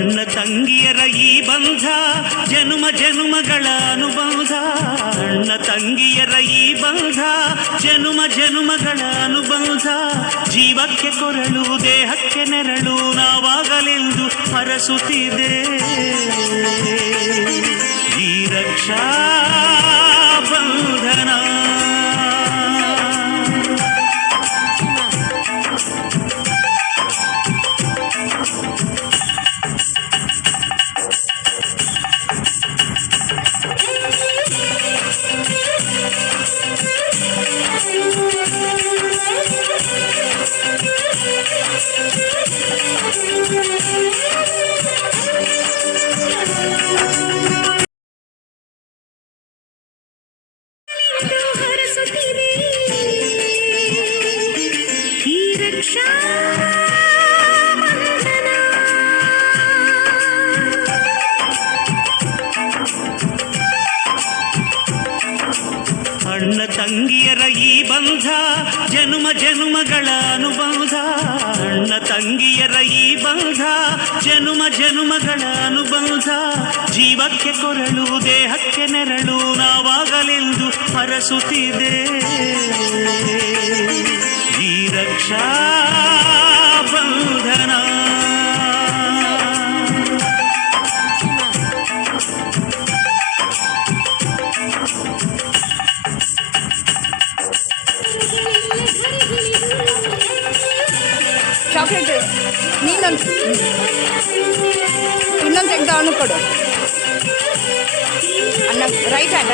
ಅಣ್ಣ ತಂಗಿಯರ ಈ ಬಂಧ ಜನುಮ ಜನುಮಗಳ ಅನುಬಂಧ. ಅಣ್ಣ ತಂಗಿಯರ ಈ ಬಂಧ ಜನುಮ ಜನುಮಗಳ ಅನುಬಂಧ. ಜೀವಕ್ಕೆ ಕೊರಳು ದೇಹಕ್ಕೆ ನೆರಳು ನಾವಾಗಲೆಂದು ಹರಸುತ್ತಿದೆ ಈ ರಕ್ಷಾ ಬಂಧನ. ಅಣ್ಣ ತಂಗಿಯರ ಈ ಬಂಧ ಜನುಮ ಜನುಮಗಳ ಅನುಬಂಧ. ಅಣ್ಣ ತಂಗಿಯರ ಈ ಬಂಧ ಜನುಮ ಜನುಮಗಳ ಅನುಬಂಧ. ಜೀವಕ್ಕೆ ಕೊರಳು ದೇಹಕ್ಕೆ ನೆರಳು ನಾವಾಗಲೆಂದು ಹರಸುತ್ತಿದೆ ಈ ರಕ್ಷಾ ಬಂಧನ. ಚಾಕ್ಲೇಟ್ ನೀನೊಂದು ಇನ್ನೊಂದು ತೆಗೆದು ಅವನು ಕೊಡು ಅಣ್ಣ. Right hand